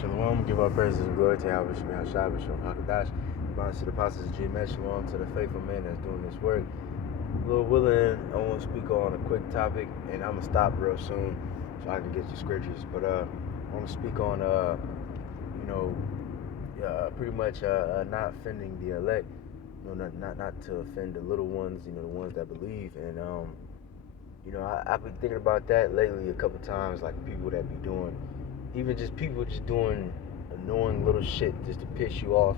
Shalom, give our praises and glory to Yahweh Shemel Shai B'Shem HaKadosh. Bonds to the apostles of GMS, shalom to the faithful man that's doing this work. Lord willing, I want to speak on a quick topic, and I'm going to stop real soon so I can get you scriptures. But I want to speak on, pretty much not offending the elect, not to offend the little ones, the ones that believe. And, I've been thinking about that lately a couple times, like people that be doing, even just people just doing annoying little shit just to piss you off,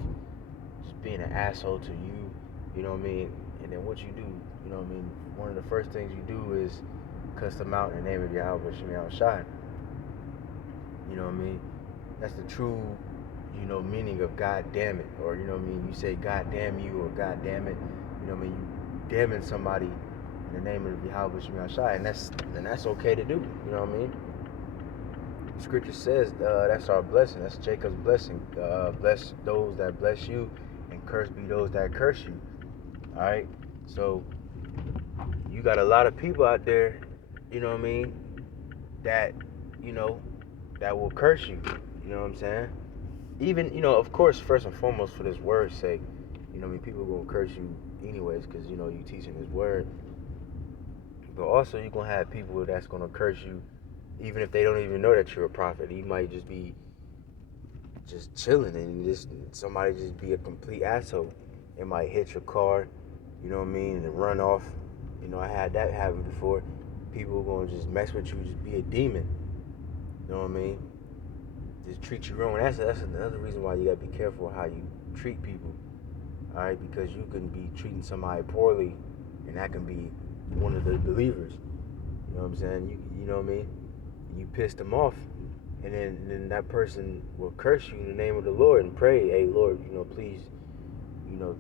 just being an asshole to you, you know what I mean? And then what you do, you know what I mean? One of the first things you do is cuss them out in the name of Yahweh Shemel Shai. You know what I mean? That's the true, meaning of God damn it. Or, you know what I mean? You say God damn you or God damn it. You know what I mean? You damning somebody in the name of Yahweh Shemel Shai. And that's okay to do. You know what I mean? Scripture says that's our blessing. That's Jacob's blessing. Bless those that bless you, and curse be those that curse you. All right. So you got a lot of people out there, you know what I mean, that that will curse you. You know what I'm saying? Even of course, first and foremost, for this word's sake, people gonna curse you anyways, because you teaching this word. But also, you're gonna have people that's gonna curse you even if they don't even know that you're a prophet. You might just be just chilling and somebody just be a complete asshole. It might hit your car, you know what I mean, and run off. I had that happen before. People gonna just mess with you, just be a demon. You know what I mean? Just treat you wrong. That's another reason why you gotta be careful how you treat people. All right, because you can be treating somebody poorly, and that can be one of the believers. You know what I'm saying? You know what I mean? You piss them off, and then that person will curse you in the name of the Lord and pray, hey Lord, please,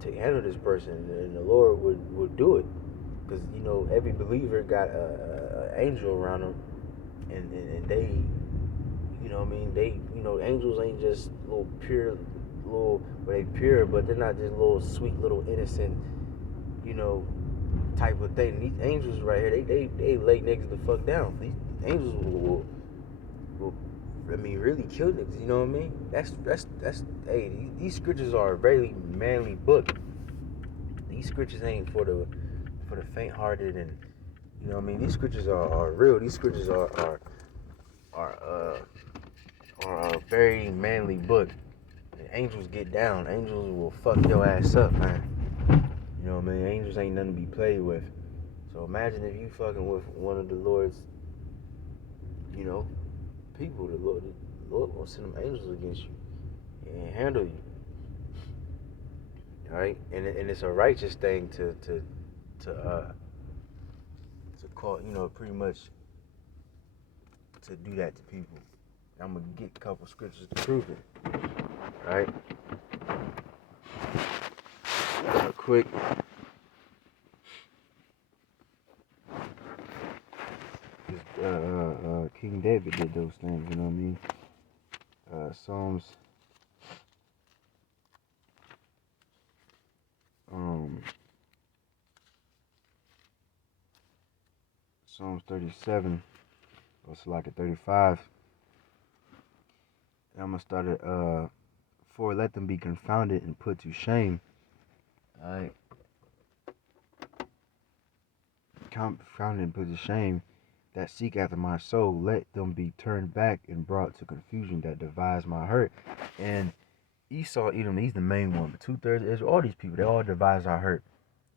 take handle this person, and the Lord would do it, because every believer got a angel around them, and they, they, angels ain't just little pure, they pure, but they're not just little sweet little innocent, type of thing. These angels right here, they lay niggas the fuck down. These angels will really kill niggas. You know what I mean? That's. Hey, these scriptures are a very manly book. These scriptures ain't for the faint-hearted, and you know what I mean. These scriptures are real. These scriptures are a very manly book. And angels get down. Angels will fuck your ass up, man. You know what I mean? Angels ain't nothing to be played with. So imagine if you fucking with one of the Lord's, people. The Lord will send them angels against you and handle you. All right, and it's a righteous thing to call, pretty much to do that to people. I'm gonna get a couple scriptures to prove it. All right, real quick. King David did those things. You know what I mean? Psalms. Psalms 37, or it's like a 35. And I'm gonna start it. For let them be confounded and put to shame. Alright. Confounded and put to shame that seek after my soul. Let them be turned back and brought to confusion that devise my hurt. And Esau, Edom, he's the main one. But 2/3 of Israel, all these people, they all devise our hurt.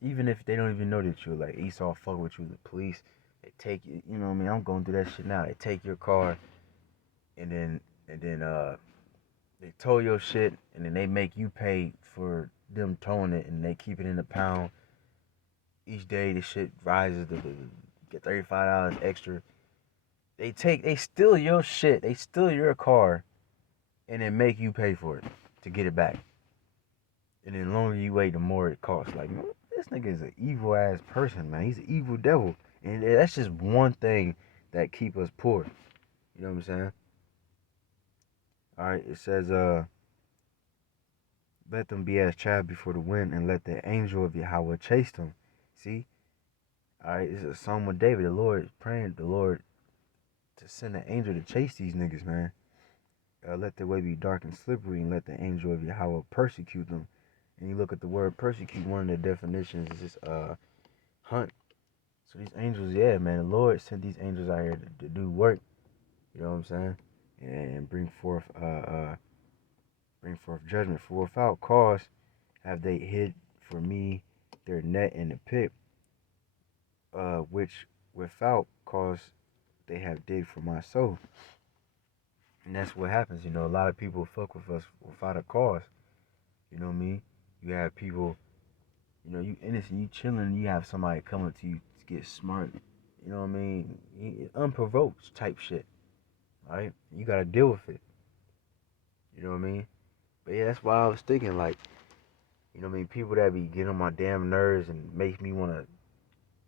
Even if they don't even know that you're like Esau, fuck with you, the police, they take you, you know what I mean? I'm going through that shit now. They take your car, and then they tow your shit, and then they make you pay for them towing it, and they keep it in the pound. Each day the shit rises to get $35 extra. They steal your shit, they steal your car, and then make you pay for it to get it back. And then the longer you wait, the more it costs. Like, man, this nigga is an evil ass person, man. He's an evil devil. And that's just one thing that keep us poor. You know what I'm saying? Alright, it says, let them be as chaff before the wind, and let the angel of Yahweh chase them. See? Alright, this is a Psalm of David. The Lord is praying the Lord to send an angel to chase these niggas, man. let their way be dark and slippery, and let the angel of Yahweh persecute them. And you look at the word persecute, one of the definitions is just hunt. So these angels, yeah, man, the Lord sent these angels out here to do work. You know what I'm saying? And bring forth judgment. For without cause have they hid for me their net in the pit, which without cause they have dig for my soul. And that's what happens, you know. A lot of people fuck with us without a cause. You know what I mean? You have people, you know, you innocent, you chilling, you have somebody come up to you to get smart. You know what I mean? Unprovoked type shit. Right? You gotta deal with it. You know what I mean? But yeah, that's why I was thinking, like, you know what I mean? People that be getting on my damn nerves and make me want to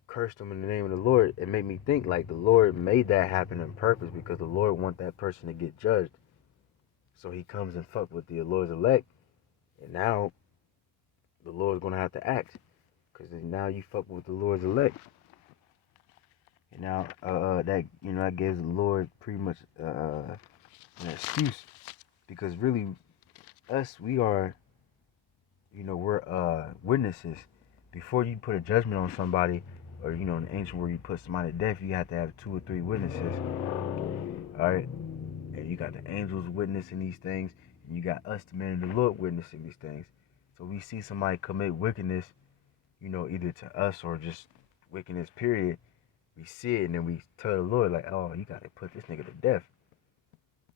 curse them in the name of the Lord, it made me think like the Lord made that happen on purpose because the Lord want that person to get judged. So he comes and fuck with the Lord's elect, and now the Lord's gonna have to act because now you fuck with the Lord's elect, and now that you know that gives the Lord pretty much an excuse because really us we are you know we're witnesses. Before you put a judgment on somebody, or you know in the ancient where you put somebody to death, you have to have 2 or 3 witnesses. All right, and you got the angels witnessing these things, and you got us, the men of the Lord, witnessing these things. So we see somebody commit wickedness, you know, either to us or just wickedness, period. We see it, and then we tell the Lord, like, oh, you got to put this nigga to death.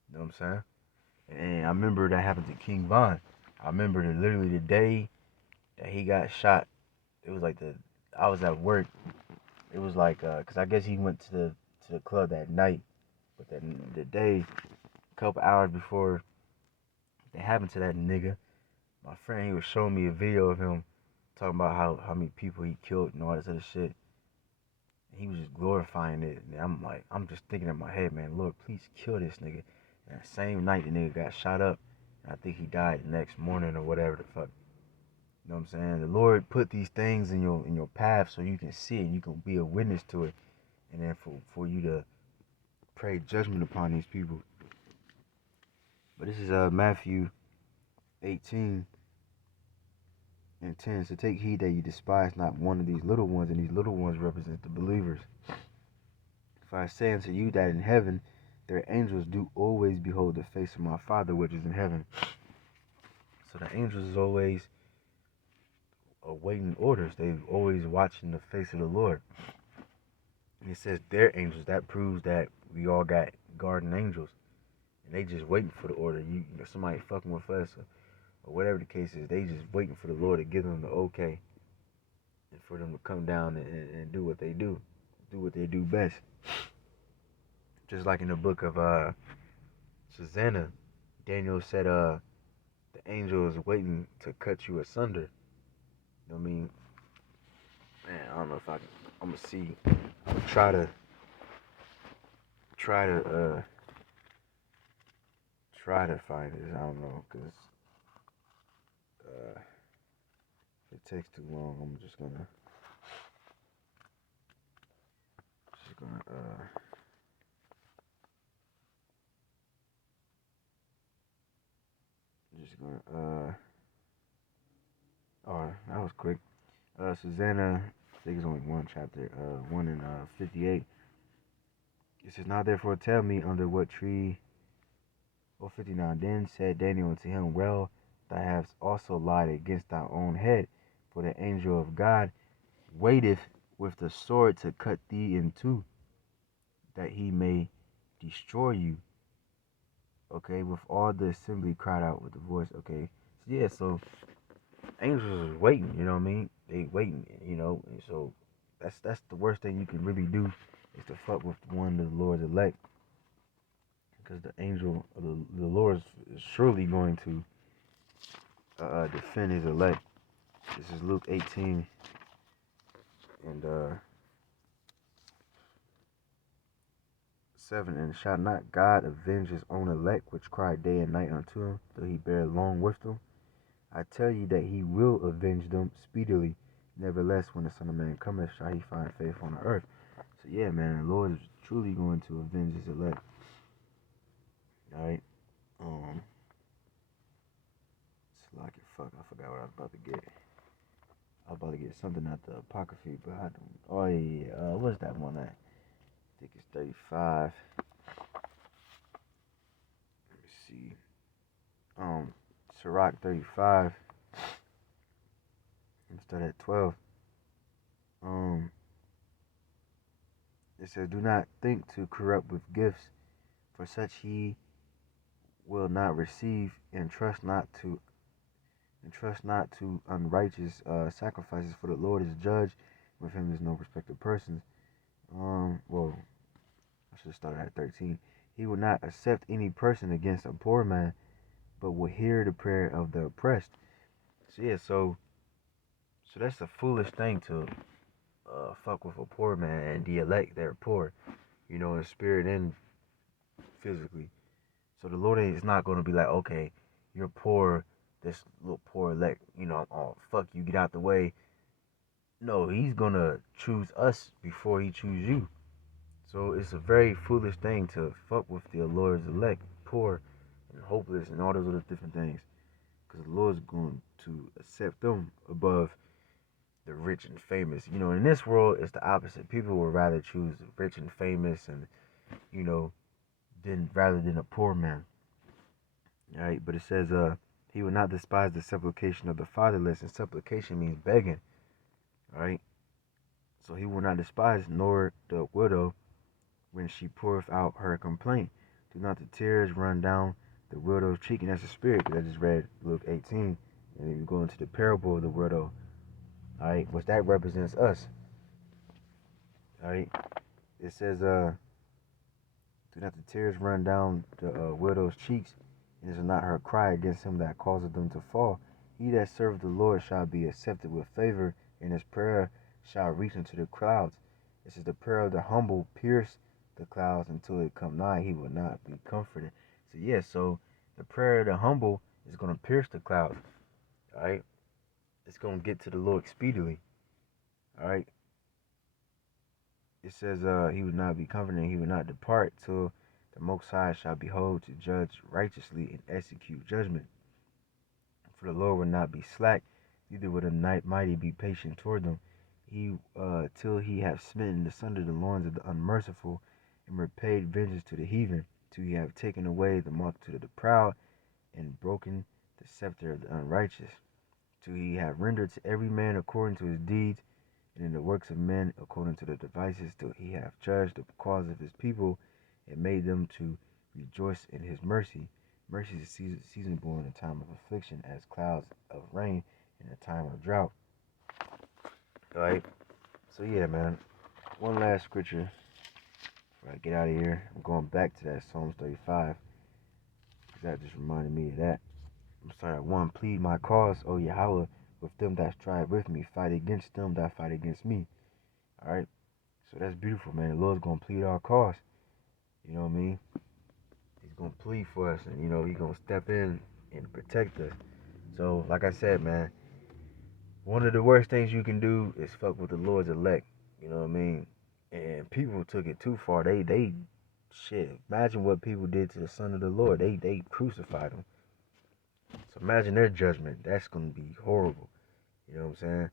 You know what I'm saying? And I remember that happened to King Von. I remember that literally the day that he got shot, it was like I was at work. It was like, cause I guess he went to the club that night, but then the day, a couple hours before it happened to that nigga, my friend, he was showing me a video of him talking about how many people he killed and all this other shit. And he was just glorifying it. And I'm just thinking in my head, man, Lord, please kill this nigga. And that same night, the nigga got shot up. And I think he died the next morning or whatever the fuck. You know what I'm saying? The Lord put these things in your path so you can see it and you can be a witness to it. And then for you to pray judgment upon these people. But this is Matthew 18 and 10. So take heed that you despise not one of these little ones, and these little ones represent the believers. For I say unto you that in heaven their angels do always behold the face of my Father which is in heaven. So the angels is always awaiting orders. They always watching the face of the Lord. And it says their angels. That proves that we all got guardian angels. And they just waiting for the order. You know, somebody fucking with us or whatever the case is. They just waiting for the Lord to give them the okay. And for them to come down and do what they do. Do what they do best. Just like in the book of Susanna, Daniel said the angel is waiting to cut you asunder. You know what I mean? Man, I don't know if I'm gonna see. I'm gonna try to find this. I don't know, cause if it takes too long, I'm just gonna oh, that was quick. Susanna, I think it's only one chapter, 1 in 58. It says, now therefore tell me under what tree, or 59, then said Daniel unto him, well, thou hast also lied against thy own head, for the angel of God waiteth with the sword to cut thee in two, that he may destroy you. Okay, with all the assembly cried out with the voice. Okay, so yeah, so angels is waiting, you know what I mean? They waiting, you know, and so that's the worst thing you can really do is to fuck with one of the Lord's elect, because the angel of the Lord is surely going to defend his elect. This is Luke 18 and 7. And shall not God avenge his own elect, which cry day and night unto him, though he bear long with them? I tell you that he will avenge them speedily. Nevertheless, when the Son of Man cometh, shall he find faith on the earth? So yeah, man, the Lord is truly going to avenge his elect. All right. fuck, I forgot what I was about to get. I was about to get something out the apocryphy, but I don't. Oh yeah, what's that one at? I think it's 35. Let me see. Sirach 35. Let's start at 12. Um, it says, "Do not think to corrupt with gifts, for such he will not receive, and trust not to unrighteous sacrifices. For the Lord is judge; with him is no respect of persons." Well, I should start at 13. He will not accept any person against a poor man, but will hear the prayer of the oppressed. So yeah, so that's a foolish thing to fuck with a poor man and the elect. They're poor, in spirit and physically. So the Lord is not going to be like, okay, you're poor, this little poor elect, oh fuck you, get out the way. No, he's gonna choose us before he choose you. So it's a very foolish thing to fuck with the Lord's elect, poor and hopeless and all those other different things. Because the Lord's going to accept them above the rich and famous. In this world, it's the opposite. People would rather choose the rich and famous and, you know, rather than a poor man. All right, but it says, he will not despise the supplication of the fatherless, and supplication means begging. All right, so he will not despise nor the widow when she poureth out her complaint. Do not the tears run down the widow's cheek, and that's the spirit. Because I just read Luke 18, and if you go into the parable of the widow, all right, which that represents us. All right, it says, do not the tears run down the widow's cheeks, and is not her cry against him that causeth them to fall. He that serveth the Lord shall be accepted with favor, and his prayer shall reach into the clouds. This is the prayer of the humble, pierce the clouds until it come nigh. He will not be comforted. So yeah, so the prayer of the humble is going to pierce the clouds. All right, it's going to get to the Lord speedily. All right. It says, he would not be comforted, he would not depart till the Most High shall behold to judge righteously and execute judgment. For the Lord will not be slack, neither will the mighty be patient toward them. Till he have smitten asunder the loins of the unmerciful, and repaid vengeance to the heathen, till he have taken away the multitude of the proud, and broken the scepter of the unrighteous, till he have rendered to every man according to his deeds, and in the works of men according to the devices, till he hath judged the cause of his people, and made them to rejoice in his mercy. Mercy is seasonable in a time of affliction, as clouds of rain in a time of drought. Alright? So yeah, man. One last scripture before I get out of here. I'm going back to that Psalms 35. Because that just reminded me of that. I'm sorry, 1, plead my cause, O Yahweh, with them that strive with me. Fight against them that fight against me. Alright? So that's beautiful, man. The Lord's going to plead our cause. You know what I mean? He's going to plead for us, and, he's going to step in and protect us. So, like I said, man, one of the worst things you can do is fuck with the Lord's elect. You know what I mean? And people took it too far. Shit. Imagine what people did to the Son of the Lord. They crucified him. So imagine their judgment. That's going to be horrible. You know what I'm saying?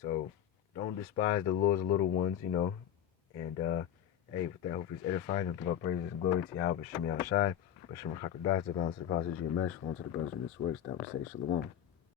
So don't despise the Lord's little ones, And, hey, with that, hope it's edifying. And give our praises and glory to Yahweh, Shemi Al Shai, Bashim Hakadah, to the balance of the passage, and mesh, to the brothers in this work, that would say Shalom.